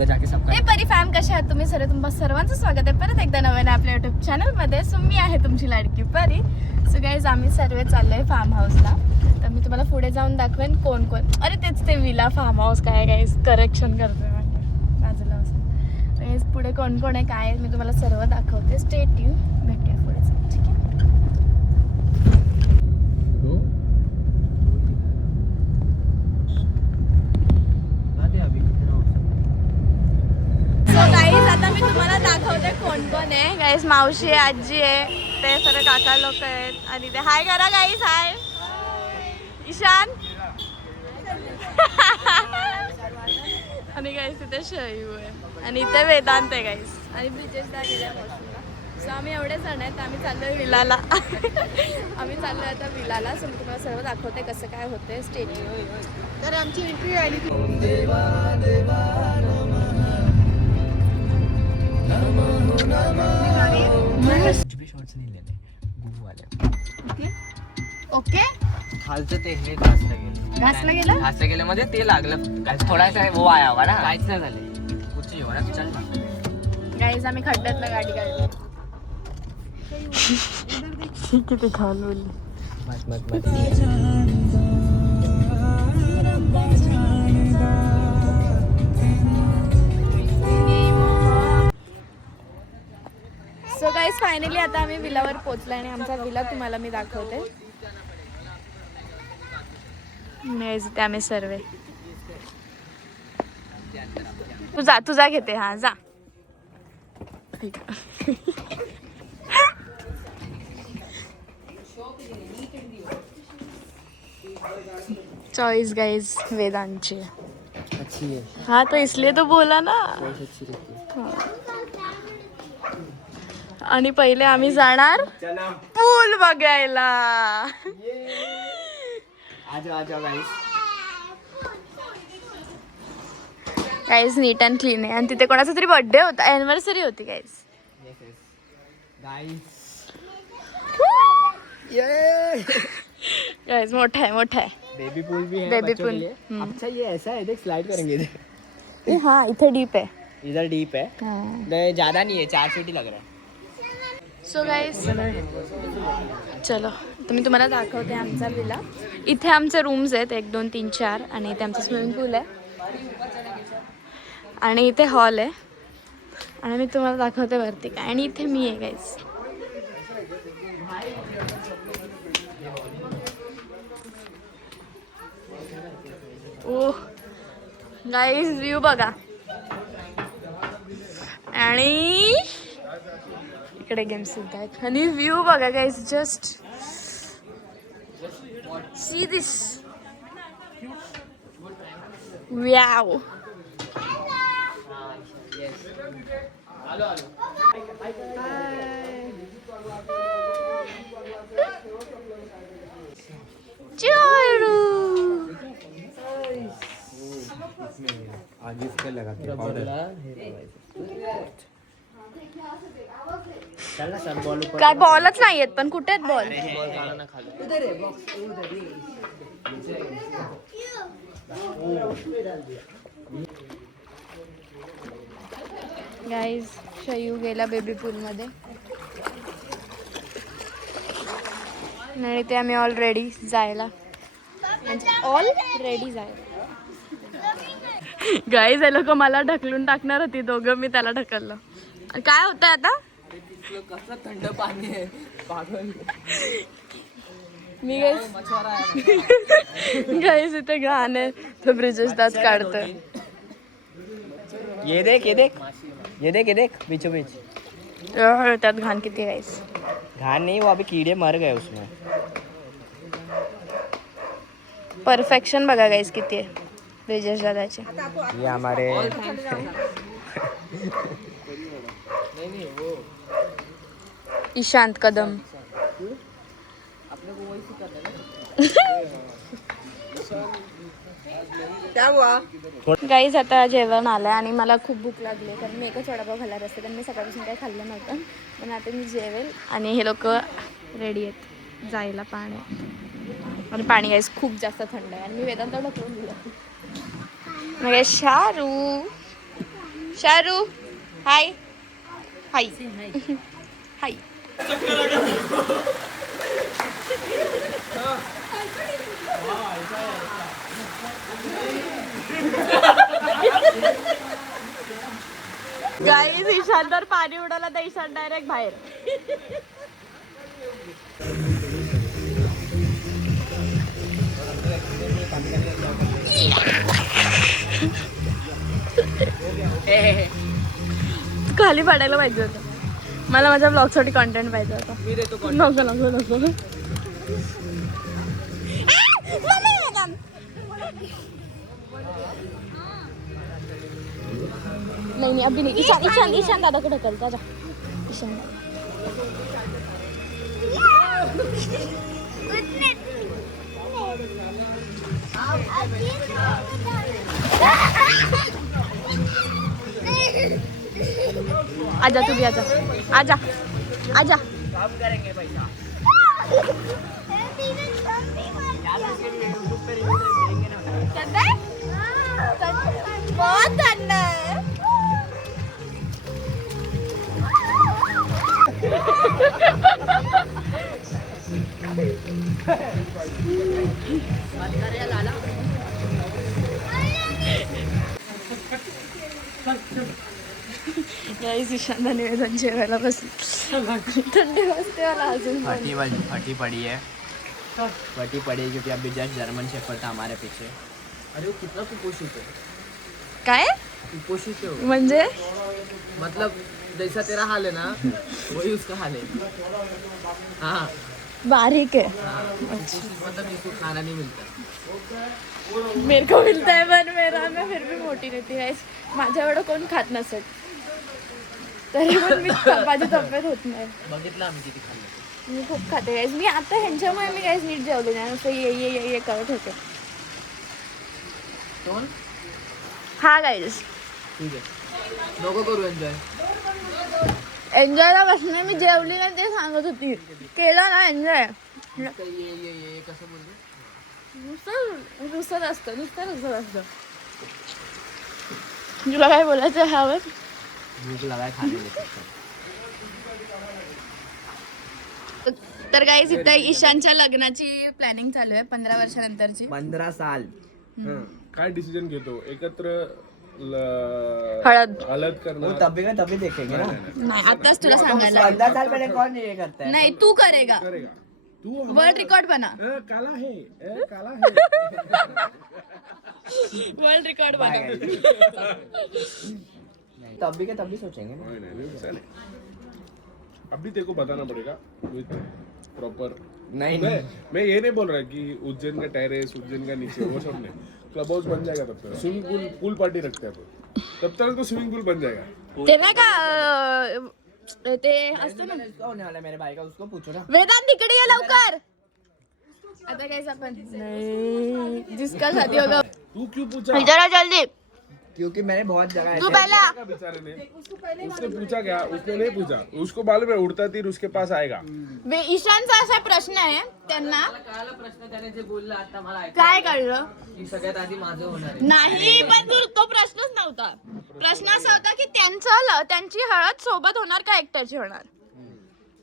हे परी फॅम कशा आहात तुम्ही तुमचं सर्वांचं स्वागत आहे परत एकदा नवीन आपल्या युट्यूब चॅनलमध्ये. सो मी आहे तुमची लाडकी परी. सो गाईज आम्ही सर्व चाललोय फार्म हाऊसला. तर मी तुम्हाला पुढे जाऊन दाखवेन कोण कोण. अरे तेच ते विला फार्म हाऊस काय गाईज करेक्शन करतोय बाजूला असं. गाईज पुढे कोण कोण आहे काय मी तुम्हाला सर्व दाखवते. स्टे ट्यून, भेटूया पुढे जाऊन, ठीक आहे. सो गाईज आता मी तुम्हाला दाखवते कोण कोण आहे. गाईज मावशी आहे, आजी आहे, ते सर्व काका लोक आहेत. आणि ते हाय करा गाईज. हाय ईशान. आणि गाईज तिथे शयू आहे आणि इथे वेदांत आहे गाईज. आणि ब्रिजेश दा गेल्या वॉशरूमला. सो आम्ही एवढे जण आहेत. आम्ही चाललोय विलाला. आम्ही चाललोय आता विलाला. सो मी तुम्हाला सर्व दाखवते कसं काय होते. स्टेट तर आमची एंट्री आली. ओके खालचं ते हे घासलं गेलं म्हणजे ते लागलं थोडासा वो आया होगा ना, काहीच नाही झाले. कुछ ही होगा ना, चल ना. गाईज आम्ही खड्ड्यातनं गाडी काढली. किती घालवली. सो गाईज फायनली आता आम्ही विलावर पोहोचलो आणि आमचा विला तुम्हाला मी दाखवते. ते आम्ही सर्वे तुझा घेते. हा जा. चॉइस गाइस वेदांची अच्छी है. हाँ तो इसलिए तो बोला ना. अच्छी रहती है. आणि पहिले आम्ही जाणार पूल बघायला. गाईज नीट अँड क्लीन आहे. आणि तिथे कोणाचा तरी बर्थडे होता, एनिव्हर्सरी होती गाईज. गाईज मोठा आहे. बेबी पूल भी है. बेबी बच्चों पूल. के लिए. अच्छा ये ऐसा है, देख स्लाइड करेंगे इधर. हाँ इथे डीप आहे. इधर डीप है. ज्यादा नहीं है, 4 फीट ही लग रहा है. सो गाईज चलो तर मी तुम्हाला दाखवते आमचा विला. इथे आमचे रूम्स आहेत 1 2 3 4. आणि इथे आमचं स्विमिंग पूल आहे. आणि इथे हॉल आहे. आणि मी तुम्हाला दाखवते वरती काय. आणि इथे मी आहे गाईज. ओ गाईज व्ह्यू बघा. आणि इकडे गेम सुद्धा आहेत. आणि व्ह्यू बघा गाईज. Just see this. व्याव. आगे इसका लगाते हैं पाउडर. चल ना सर, बॉल ऊपर. काय बॉलच नाही आहेत पण कुठे आहेत बॉल. बॉल काढा ना खाली. उधर है बॉक्स, उधर ही. गाईज शयू गेला बेबी पूल मध्ये. आणि ते आम्ही ऑलरेडी जायला गाईज हे लोक मला ढकलून टाकणार होती दोघं. मी त्याला ढकललं. काय होतंय आता. कसं थंड पाणी आहे पागल. मी गाईज इथे घाण आहे. तो ब्रिजेश दास काढतोय. ये देख बीचों बीच. त्यात घाण किती गाईज. घान नहीं, वो अभी कीड़े मर गए उसमें. परफेक्शन बघा गाईज किती आहे ब्रिजेश दादाचे. ये हमारे ईशांत कदम. गाईज आता जेवण आलं आणि मला खूप भूक लागली कारण मी एकच वडापाव खाल्ला असते. तर मी सकाळपासून काही खाल्लं नव्हतं. पण आता मी जेवेल. आणि हे लोक रेडी आहेत जायला पाण्यात. आणि पाणी गाईज खूप जास्त थंड आहे. आणि मी वेदांत ढकलून दिलं. मग शारू शारू हाय हाय हाय. गाईज ईशान तर पाणी उडाला तर ईशान डायरेक्ट बाहेर. खाली पाडायला पाहिजे होतं. मला माझ्या ब्लॉग साठी कंटेंट पाहिजे होता. नको नको नको. नाही अभी नाही. ईशान ईशान ईशान दादाकडे ढकल जा. ईशान आजा तू भी आजा आजा आजा. काम करेंगे पैसा. बहुत ठंडा है. ईशानला निवेदन जेवायला बसली. थंडी वाजते मला अजून. फटी पड़ी है. फटी पड़ी है क्योंकि अभी जस्ट जर्मन शेफर्ड था हमारे पीछे. अरे वो कितना कुपोषित है. काय कुपोषित है म्हणजे मतलब जैसा तेरा हाल है ना वही उसका हाल है. हाँ बारीक है. मतलब इसको खाना नहीं मिलता. मेरे को मिलता है पण मेरा मैं फिर भी मोठी रहती है. माझ्या एवढं कोण खात नसत तरी पण मी माझी तब्येत होत नाही. बघितलं आम्ही किती खाल्लं. मी खूप खाते गाईज. मी आता ह्यांच्यामुळे मी काहीच नीट जेवले नाही. नुसतं ये करत होते. हा गाईज ठीक आहे नको करू एन्जॉय. एन्जॉयला बसणे. मी जेवली ना ते सांगत होती. केला ना एन्जॉय. ये कसं बोलतो. नुसतं रुसत असतं. नुसतं रुसत असतं. तुला काय बोलायचं ह्यावर. भूक लगाय खाने. तर गाईज इथे ईशानच्या लग्नाची प्लॅनिंग चालू आहे 15 वर्षानंतरची. 15 साल. काय डिसिजन घेतो एकत्र हळद हळद करणार. तभी देखेंगे ना. नाही आताच तुला सांगायला. 15 साल पहले कौन ये करता है. नाही तू करेगा. तू वर्ल्ड रेकॉर्ड बना. काला है काला है. वर्ल्ड रेकॉर्ड बना. तभी सोचेंगे ना. नहीं, अभी तेरे को बताना पड़ेगा विथ प्रॉपर. नहीं मैं ये नहीं बोल रहा कि उज्जैन का टेरेस उज्जैन का नीचे वो सब नहीं. क्लब हाउस बन जाएगा तब तक. स्विमिंग पूल पार्टी रखते हैं अपन. तब तक तो स्विमिंग पूल बन जाएगा. ते नाही का ते असतं ना. इसका होने वाला है मेरे भाई का. उसको पूछो ना. वेदांत तिकडे ये लवकर. आता काय आपण नाही जिसका शादी होगा तू क्यों पूछा. जरा जल्दी. क्योंकि मैंने बहुत जगह तू ऐसे पहला. बेचारे ने उसने पूछा क्या. उसने नहीं पूछा. उसको मालूम है उड़ता तीर उसके पास आएगा. ईशानचा असा प्रश्न आहे त्यांना. कळाला प्रश्न त्याने जे बोलला आता मला काय कळलं की सगळ्यात आधी माझं होणार आहे. नाही पण तो प्रश्नच नव्हता. प्रश्न असा होता की त्यांची हळद सोबत होणार का एकट्याची होणार.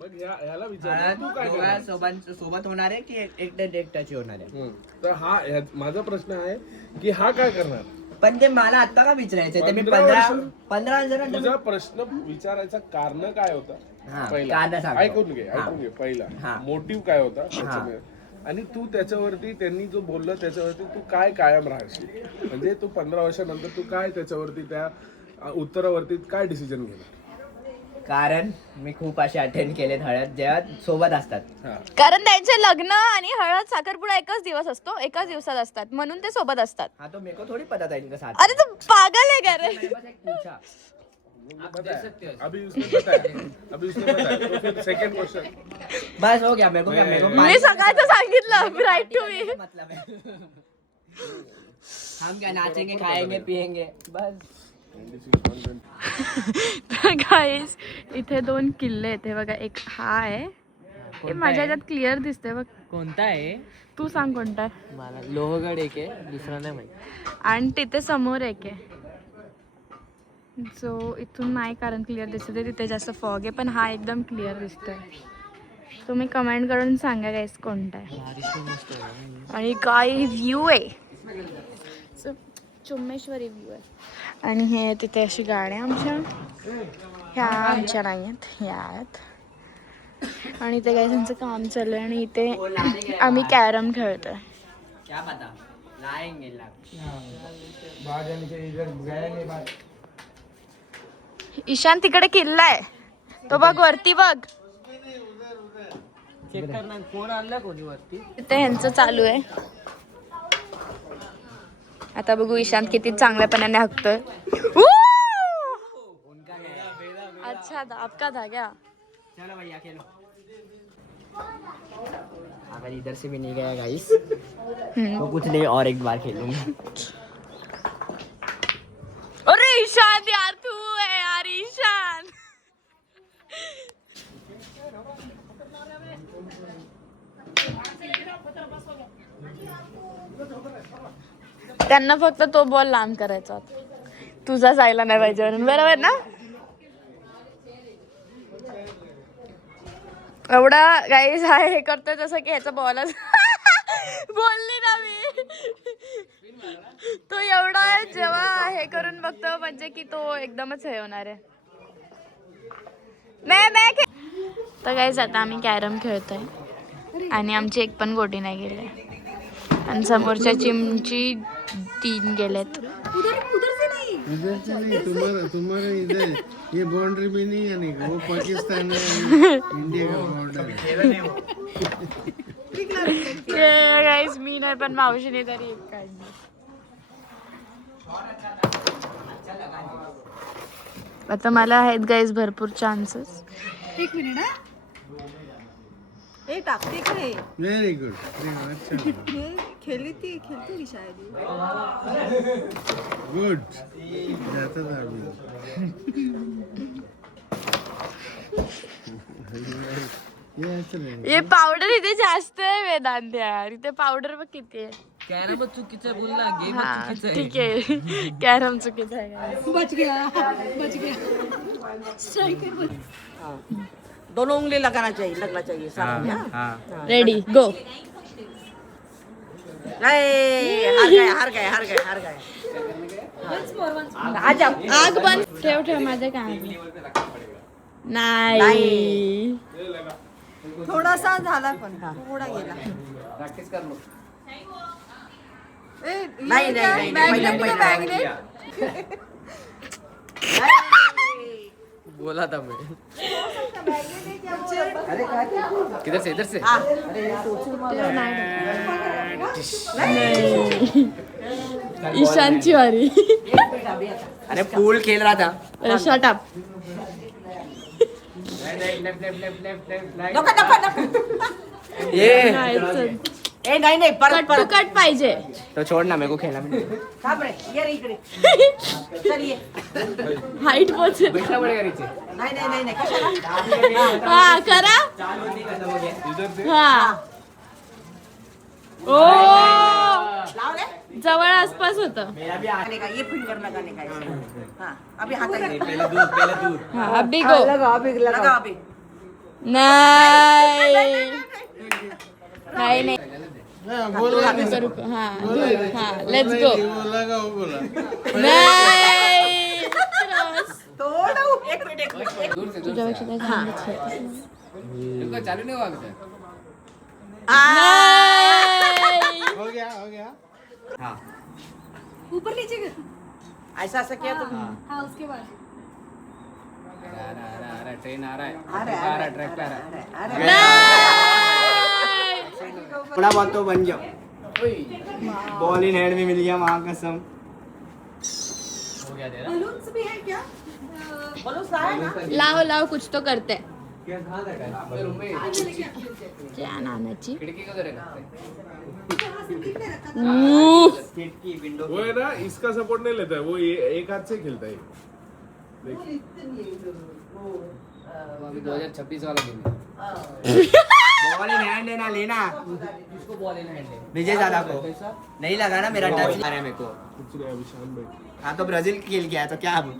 मग ह्याला विचार तू काय करणार. सोबत होणार आहे की एकट्याची होणार आहे. तर हा माझा प्रश्न आहे की हा काय करणार. पण ते मला आता का विचारायचं ते मी 15 वर्षानंतर. तुझा प्रश्न विचारायचा कारण काय होता. हा, पहिला कारण सांगतो. ऐकून घे पहिला हा. मोटिव्ह काय होता त्याच्यामध्ये. आणि तू त्याच्यावरती त्यांनी जो बोललं त्याच्यावरती तू काय कायम राहशील. म्हणजे तू 15 वर्षानंतर तू काय त्याच्यावरती त्या उत्तरावरती काय डिसिजन घेणार. कारण मी खूप असे अटेंड केलेत हळद जेव्हा सोबत असतात. कारण त्यांचे लग्न आणि हळद साखरपुडा एकाच दिवस असतो. एकाच दिवसात असतात म्हणून ते सोबत असतात. हाँ तो मेरे को थोड़ी पता था इनका साथ. अरे तू पागल आहे का रे. बस एक पूछा. अभी उसने बताया तो फिर सेकंड क्वेश्चन. बस हो गया मेरे को मी सकाळचं सांगितलं राईट टू मी. मतलब है हम क्या नाचेंगे खाएंगे पिएंगे बस. गाईस इथे 2 किल्ले आहेत. हे बघा एक हा आहे. हे माझ्या ह्याच्यात क्लिअर दिसतंय बघ. कोणता आहे तू सांग कोणता आहे. मला. लोहगड एक आहे दुसरा नाही माहिती. आणि तिथे समोर एक आहे. जो इथून नाही कारण क्लिअर दिसत आहे, तिथे जास्त फॉग आहे, पण हा एकदम क्लिअर दिसतोय. तुम्ही कमेंट करून सांगा गाईस कोणता आहे. आणि काय व्ह्यू आहे, चुम्मेश्वरी व्ह्यू आहे. आणि हे तिथे अशी गाड्या आमच्या, ह्या आमच्या नाही आहेत, ह्या आहेत. आणि इथे काही त्यांचं काम चालू आहे आणि इथे आम्ही कॅरम खेळतोय. ईशान तिकडे किल्ला आहे, तो बघ वरती बघ. कोण आणलं कोणी वरती? तिथे ह्यांचं चालू आहे. आता बघू ईशांत किती चांगल्यापणाने हाकतोय. अच्छा आपका था क्या? चलो भैया खेलो. अगर इधर से भी नहीं गया गाइस तो कुछ नहीं, और एक बार खेलूंगा. अरे ईशान यार, तू है यार ईशान. त्यांना फक्त तो बॉल लांब करायचा होता, तुझा जायला नाही पाहिजे म्हणून. बरोबर ना? एवढा गाईस हे करतोय जसं की ह्याचा बॉलच बोलली ना मी. तो एवढा जेव्हा हे करून बघतो म्हणजे की तो एकदमच हे होणार आहे. तर गाईस आता आम्ही कॅरम खेळतोय आणि आमची एक पण गोटी नाही गेली आणि समोरच्या टीमची 3 गेलेत. इधर से नहीं, तुम्हारे इधर ये बाउंड्री भी नहीं है, नहीं वो पाकिस्तान है, इंडिया का बॉर्डर है. गाईस मी नाही पण मावशीने तरी एक काढली. आता मला आहेत गाईस भरपूर चान्सेस. एक मिनिट हा. हे टाकते का हे? Very good. अच्छा हे खेळती की शायद. गुड. जाता था अभी. ये ऐसे नहीं. हे पावडर इथे जास्त आहे वेदांत यार. इथे पावडर बघ किती आहे. कॅरम चुकीचं आहे बोलला, गेम हा चुकीचं आहे. ठीक आहे, कॅरम चुकीचं आहे guys. बच गया. स्ट्राइकर बच. दोनों उंगली लगाना चाहिए, लगना चाहिए साथ में. हाँ. रेडी गो. हार गए. आ जाओ. आग बंद ठेव माझ्या काय नाही. थोडासा झाला पण थोडा गेला. प्रॅक्टिस कर लो. नहीं. बोला था मैं. किधर से? इधर से. ईशानची वारी. अरे पूल खेल रहा था. Shut up. ये नहीं कट टू कट पाहिजे. तो छोड़ ना, मेरे को खेलना भी ये इकडे. चलिए. हाईट पोहोचेल. बैठना पड़ेगा नीचे. नहीं कशाला. हा करा. हा ओ लाव ले. जवळ आसपास होत. लगाने का, ये फिंगर लगाने का ऐसे. हाँ, अभी हाथ आगे. पहले दूर. हा अभी गो. लगा अभी. नाही हाँ, बोला नहीं. रुको. हा लेट्स गो. वो लगा वो बोला. नाही थोड़ा एक मिनट. दूर से. तुझ्यापेक्षा काय सांगितलं. रुको, चालू नहीं हुआ अभी तक. नाही. हो गया. हाँ. ऊपर नीचे कर. ऐसा किया तो. हाँ उसके बाद. आ रहा है, ट्रेन आ रहा है. आ रहा है. ट्रैक पे आ रहा है. नाही. थोड़ा बहुत तो बन जाओ. बॉल इन हैंड में मिल गया वहाँ कसम. हो गया तेरा. बलून्स भी है क्या? बलून है ना. लाव कुछ तो करते. रूम में क्या नानाची. खिड़की को रखते. खिड़की विंडो. वो है ना, इसका सपोर्ट नहीं लेता है वो, ये एक हाथ से खेलता है. देख. अभी 2026 वाला गेम है. बॉल इन हैंड है ना, लेना. इसको बॉल इन हैंड है. विजय दादा को नहीं लगा ना, मेरा टच आ रहा है मेरे को. कुछ नहीं, अभी शाम में हाँ तो ब्राजील खेल गया तो क्या अब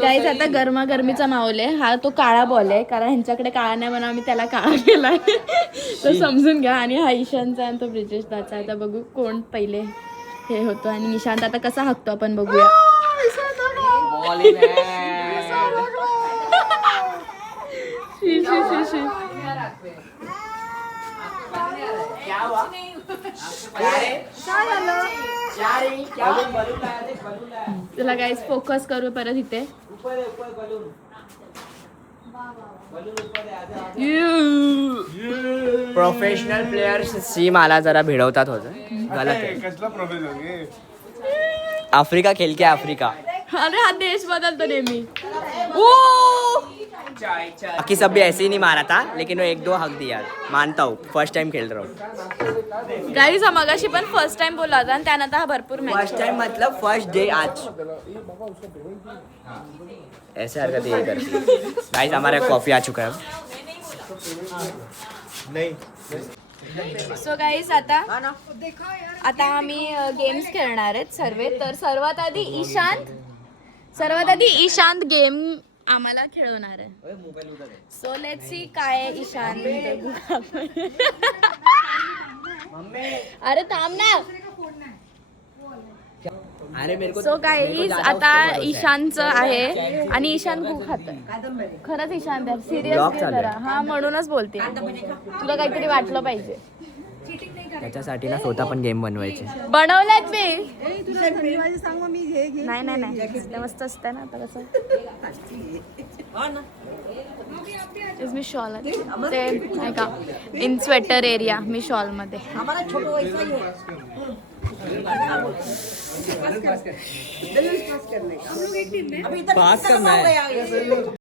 गाईज आता गरमागरमीचा माहोल आहे. हा तो काळा बॉल आहे कारण ह्यांच्याकडे काळा नाही म्हणून आम्ही त्याला काळा केलाय. तो समजून घ्या. आणि हा ईशानचा आणि तो ब्रिजेश दाचा. आता बघू कोण पहिले हे होतो. आणि ईशांत आता कसा हकतो आपण बघूया. शी, शी, शी, शी. चला गाईज फोकस करू परत इथे. प्रोफेशनल प्लेयर्स सी मला जरा भिडवतात होतं. गलत आहे. कसला प्रोफेसर आफ्रिका खेल के आफ्रिका. अरे हा देश बदलतो नेहमी. बाकी सब भी ऐसे ही नहीं मारा था लेकिन वो 1-2 हक दिया. मानता हूँ फर्स्ट टाइम खेल रहा हूँ. गाईज हा मगाशी पण फर्स्ट टाइम बोलला होता आणि त्यानंतर हा भरपूर मॅच. फर्स्ट टाइम मतलब फर्स्ट डे आज. ऐसे हरकत ये करती. गाइस हमारा कॉफी आ चुका है. सो गाईज आता आम्ही गेम्स खेळणार आहेत सर्व. तर सर्वात आधी ईशांत गेम आम्हाला खेळवणार आहे. सो लेट्स सी काय आहे ईशांत. अरे थांब ना. अरे मेरे को सो गाईज आता ईशानचं आहे आणि ईशान खूप खातोय. खरंच ईशान सिरियस जरा. हा म्हणूनच बोलते. तुला काहीतरी वाटलं पाहिजे. त्याच्यासाठी ना स्वतः पण गेम बनवायचे. बनवल्यात मी. तुला थंडी वाजायची सांग मग मी हे घे. नाही ते मस्त असतं ना. आता कसं मी शॉल ते नाही का in sweater area. Me shawl मध्ये. हमारा छोटो वैसा ही है. अभी इधर पास करना है.